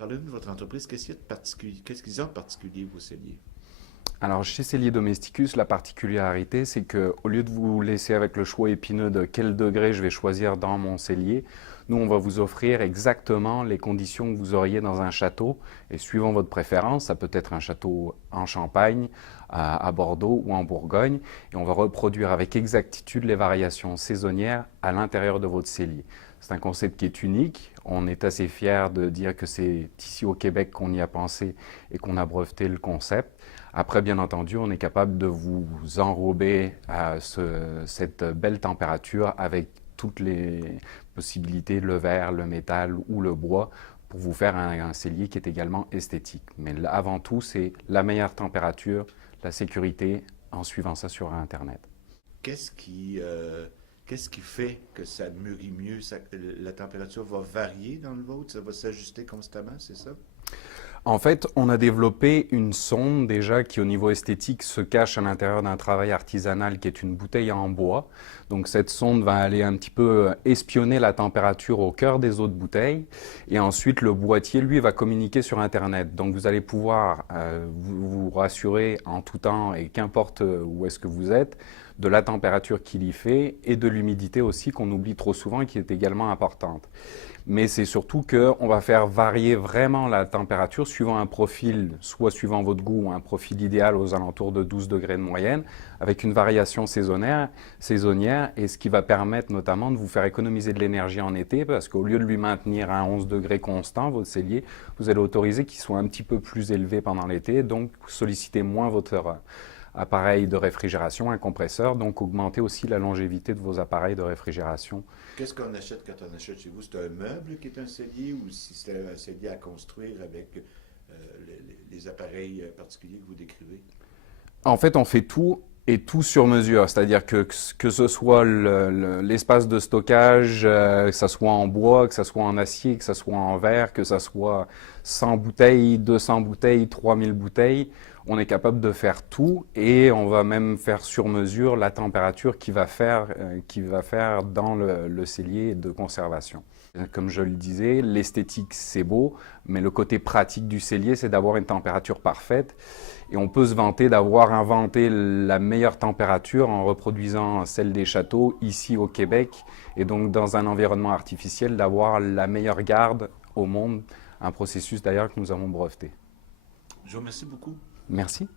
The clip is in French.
Parlez-nous de votre entreprise. Qu'est-ce qu'il y a de particulier? Qu'est-ce qu'ils ont de particulier, vos celliers? Alors, chez Cellier Domesticus, la particularité, c'est que au lieu de vous laisser avec le choix épineux de quel degré je vais choisir dans mon cellier, nous, on va vous offrir exactement les conditions que vous auriez dans un château. Et suivant votre préférence, ça peut être un château en Champagne, à Bordeaux ou en Bourgogne. Et on va reproduire avec exactitude les variations saisonnières à l'intérieur de votre cellier. C'est un concept qui est unique. On est assez fiers de dire que c'est ici au Québec qu'on y a pensé et qu'on a breveté le concept. Après, bien entendu, on est capable de vous enrober à cette belle température avec toutes les possibilités, le verre, le métal ou le bois, pour vous faire un cellier qui est également esthétique. Mais avant tout, c'est la meilleure température, la sécurité, en suivant ça sur Internet. Qu'est-ce qui, euh, qu'est-ce qui fait que ça mûrit mieux? La température va varier dans le vôtre? Ça va s'ajuster constamment, c'est ça? En fait, on a développé une sonde déjà qui, au niveau esthétique, se cache à l'intérieur d'un travail artisanal qui est une bouteille en bois. Donc cette sonde va aller un petit peu espionner la température au cœur des autres bouteilles. Et ensuite, le boîtier, lui, va communiquer sur Internet. Donc vous allez pouvoir vous rassurer en tout temps et qu'importe où est-ce que vous êtes, de la température qu'il y fait et de l'humidité aussi qu'on oublie trop souvent et qui est également importante. Mais c'est surtout qu'on va faire varier vraiment la température suivant un profil, soit suivant votre goût, ou un profil idéal aux alentours de 12 degrés de moyenne, avec une variation saisonnière, et ce qui va permettre notamment de vous faire économiser de l'énergie en été, parce qu'au lieu de lui maintenir à 11 degrés constant, votre cellier, vous allez autoriser qu'il soit un petit peu plus élevé pendant l'été, donc solliciter moins votre appareil de réfrigération, un compresseur, donc augmenter aussi la longévité de vos appareils de réfrigération. Qu'est-ce qu'on achète quand on achète chez vous? C'est un meuble qui est un cellier ou si c'est un cellier à construire avec les appareils particuliers que vous décrivez? En fait, on fait tout et tout sur mesure, c'est-à-dire que ce soit l'espace de stockage, que ce soit en bois, que ce soit en acier, que ce soit en verre, que ce soit 100 bouteilles, 200 bouteilles, 3000 bouteilles, on est capable de faire tout et on va même faire sur mesure la température qu'il va faire dans le cellier de conservation. Comme je le disais, l'esthétique c'est beau, mais le côté pratique du cellier c'est d'avoir une température parfaite. Et on peut se vanter d'avoir inventé la meilleure température en reproduisant celle des châteaux ici au Québec. Et donc dans un environnement artificiel, d'avoir la meilleure garde au monde, un processus d'ailleurs que nous avons breveté. Je vous remercie beaucoup. Merci.